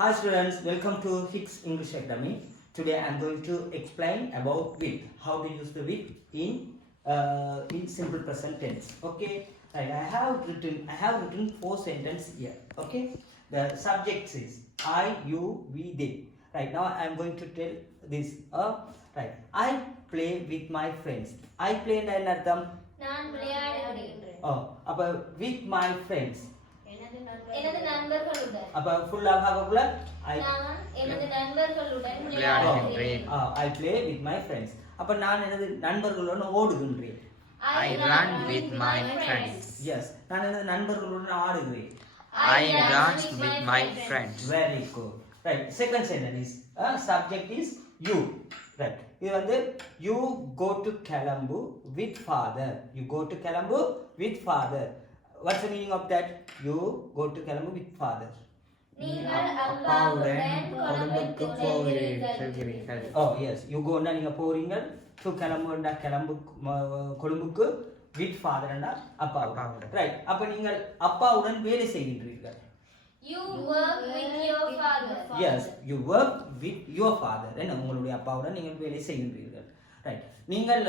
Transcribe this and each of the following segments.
Hi students, welcome to Hicks English Academy. Today I am going to explain about with, how to use the with in simple present tense. Okay, right. I have written 4 sentences here. Okay, the subject is I, you, we, they. Right now I am going to tell this. Right. I play with my friends. I play in another. நான் விளையாடுகிறேன். அப்ப with my friends. எனது நண்பர்களுடன். அப்ப full ஆ ஆகக்குள்ள நான் எனது நண்பர்களுடன் விளையாடுகிறேன். I play with my friends. அப்ப நான் எனது நண்பர்களுடன் ஓடுகின்றேன். I run with my friends. Yes, நான் எனது நண்பர்களுடன் ஆடுகிறேன். I dance with my friends. Very good. Right. Second sentence is subject is you. Right. இது வந்து you go to Colombo with father. You go to Colombo with father. What's the meaning of that? You go to Colombo with father. நீங்கள் அப்பாவுடன் கொழும்புக்கு போகிறீர்கள். Oh yes, you go னா நீங்க போறீங்க to Colombo னா கொழும்புக்கு with father னா அப்பாவுடன். Right. அப்ப நீங்கள் அப்பாவுடன் வேலை செய்கின்றீர்கள். You work with your father. Yes, you work with your father. என்ன உங்களுடைய அப்பாவுடன் நீங்கள் வேலை செய்கின்றீர்கள். Right. நீங்கள்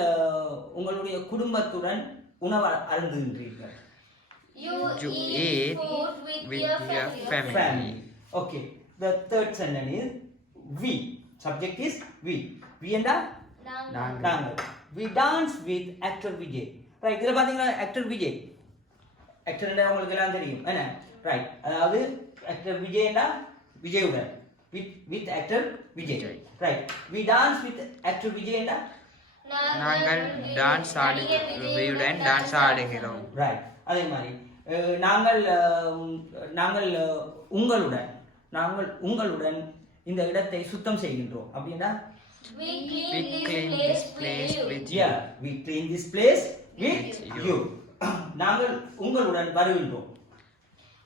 உங்களுடைய குடும்பத்துடன் உணவு அருந்துகின்றீர்கள். You eat food with your family. Family. Okay. The third sentence is we. Subject is we. We and நாங்கள். We dance with actor Vijay. Right. இதுல பாத்தீங்கன்னா actor Vijay. Actor என்றா உங்களுக்கு எல்லாம் தெரியும். என்ன? Right. அதாவது actor Vijay என்றா விஜயுடன். With actor Vijay. Right. We dance with actor Vijay என்றா நாங்கள் டான்ஸ் ஆடுகிறோம். Right. அதே மாதிரி நாங்கள் உங்களுடன் இந்த இடத்தை சுத்தம் செய்கின்றோம் அப்படின்னா We clean this place with you. yeah, we clean this place with you. நாங்கள் உங்களுடன் வருகின்றோம்.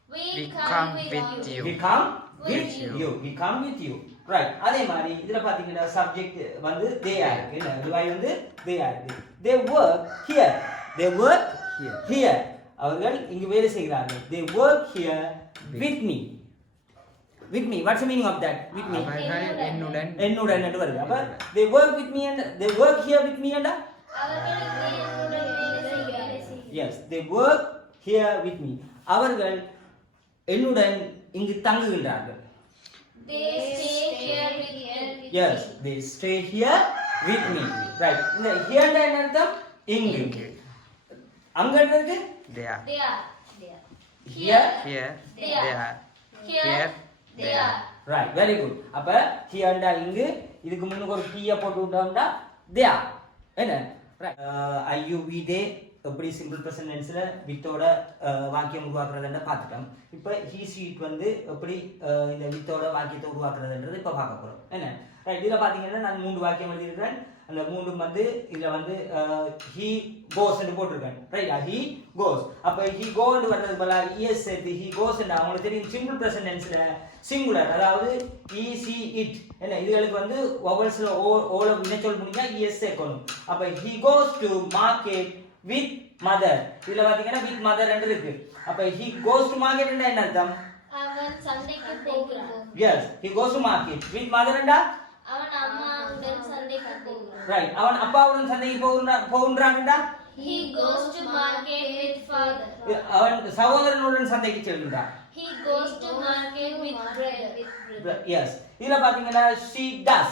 We come with you. We come with you. We come with you. Right. அதே மாதிரி இதுல பாத்தீங்கன்னா சப்ஜெக்ட் வந்து they இருக்கு. ரிவாய் வந்து they இருக்கு. They work here. They work here. அவர்கள் இங்கு வேலை செய்கிறார்கள். They work here with me. With me. What's the meaning of that? With me. அவர்கள் என்னுடன் என்று வருது. அப்ப they work with me and they work here with me and அவர்கள் என்னுடன் வேலை செய்கிறார்கள். yes, they work here with me. அவர்கள் என்னுடன் இங்கு தங்குகின்றார்கள். They stay here with me. Yes, they stay here with me. Right. இந்த here என்ன அர்த்தம்? இங்கு. அங்க என்னது? They are. They are. Here. They are. Here. They are. Right. Very good. அப்ப here ண்டா இங்கு, இதுக்கு முன்னுக்கு ஒரு t போட்டு விட்டோம்னா they are. என்ன? Right. I you we they எப்படி சிம்பிள் பிரசன்ட் டென்ஸ்ல வித்தோட வாக்கியம் உருவாக்குறதுன்னு பார்த்துட்டோம். இப்போ he she it வந்து எப்படி இந்த வித்தோட வாக்கியத்தை உருவாக்குறதுன்றது இப்போ பார்க்க போறோம். என்ன? ரைட். இதுல பாத்தீங்கன்னா நான் 3 வாக்கியம் எழுதி இருக்கேன். அந்த 3ம் வந்து இதுல வந்து he goes ன்னு போட்டுருக்கேன். ரைட். he goes. அப்ப he go ன்னு வர்றதுக்கு பதிலா es சேர்த்து he goes ன்னு உங்களுக்கு தெரியும் சிம்பிள் பிரசன்ட் டென்ஸ்ல சிங்குலர் அதாவது he she it என்ன இதுகளுக்கு வந்து வவல்ஸ்ல ஓல வினைச்சொல் முடிஞ்சா es சேர்க்கணும். அப்ப he goes to market with mother. இதுல பாத்தீங்கன்னா with mother ன்னு இருக்கு. அப்ப he goes to market ன்னா என்ன அர்த்தம்? அவன் சந்தைக்கு போகிறான். yes, he goes to market with mother ன்னா அவன் அம்மாவுடன் சந்தைக்கு போகிறான். right. அவன் அப்பாவுடன் சந்தைக்கு போகின்றான்டா He goes to market with father. அவன் சகோதரனுடன் சந்தைக்கு செல்கின்றான். He goes to market with brother. yes. இதுல பாத்தீங்கன்னா she does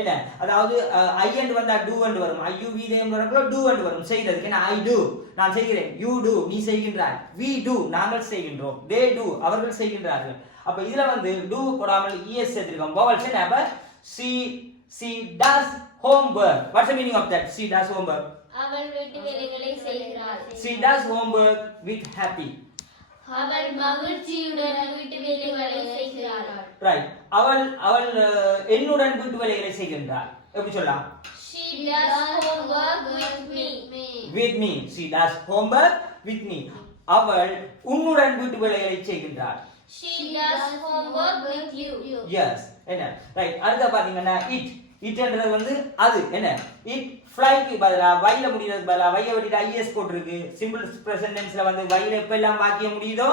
என்ன அதாவது I and வந்தா do and வரும். I you we they வரக்குள்ள do and வரும் செய்கிறதுக்கு. என்ன I do நான் செய்கிறேன், you do நீ செய்கின்றாய், we do நாங்கள் செய்கின்றோம், they do அவர்கள் செய்கின்றார்கள். அப்ப இதுல வந்து do போடாமல் es சேர்த்திருக்கோம். vowels என்ன? அப்ப she does homework. What's the meaning of that? She does homework. அவள் வீட்டு வேலைகளை செய்கிறாள். She does homework with happy. அவள் மகிழ்ச்சியுடன் வீட்டு வேலைகளை செய்கிறாள். Right. அவள் என்னுடன் வீட்டு வேலைகளை செய்கின்றாள். எப்படி சொல்லலாம்? She does homework with me. With me. She does homework with me. அவள் உன்னுடன் வீட்டு வேலைகளை செய்கின்றாள். She does homework with you. Yes. என்ன? Right. அடுத்து பாத்தீங்கன்னா it என்றது வந்து அது என்ன? it flyக்கு பதிலா வைல முடியறது பதிலா வைய விட்டுட்டு is போட்டுருக்கு. சிம்பிள் பிரசன்ட் டென்ஸ்ல வந்து வைல எப்ப எல்லாம் வாக்கியம் முடியுதோ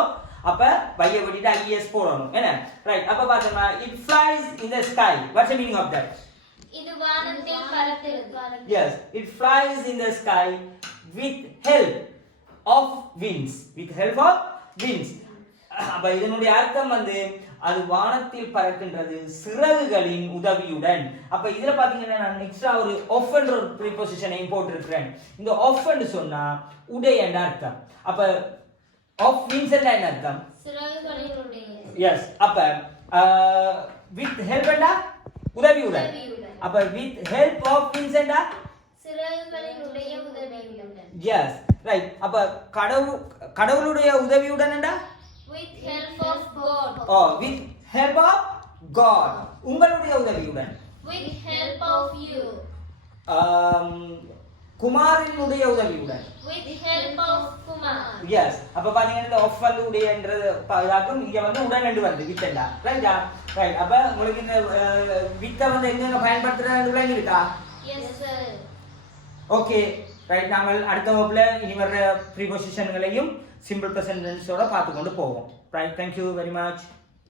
அப்ப பைய விட்டுட்டு IES போடணும் என்ன ரைட் அப்ப பாத்தோம்னா it flies in the sky what's the meaning of that இது வானத்தில் பறக்கிறது yes it flies in the sky with help of winds அப்ப இதனுடைய அர்த்தம் வந்து அது வானத்தில் பறக்கின்றது சிறகுகளின் உதவியுடன் அப்ப இதுல பாத்தீங்கன்னா நான் எக்ஸ்ட்ரா ஒரு of என்ற ஒரு preposition போட்டிருக்கிறேன் இந்த of ன்னு சொன்னா உடை என்ற அர்த்தம் அப்ப of means என்ன அர்த்தம் சிறகுகளின் உடைய yes அப்ப with help என்றா உதவியுடன் அப்ப with help of means என்றா சிறகுகளின் உடைய உதவியுடன் yes right அப்ப கடவுளுடைய உதவியுடன் என்றா with help of God with help of God உங்களுடைய உதவியுடன் with help of you குமாரினுடைய உதவியுடன் with help of Kumar yes அப்ப பாத்தீங்கன்னா இந்த of வந்து உடையன்றது பாதாக்கும் இங்க வந்து உடன் ரெண்டு வருது வித்தண்டா ரைட்டா ரைட் அப்ப உங்களுக்கு இந்த வித்த வந்து எங்க பயன்படுத்துறாங்க விளங்கிட்டா yes sir ஓகே ரைட் நாங்கள் அடுத்த வகுப்புல இனி வர்ற ப்ரீபொசிஷன்களையும் சிம்பிள் பிரசன்ட் டென்ஸோட பார்த்து கொண்டு போவோம் right thank you very much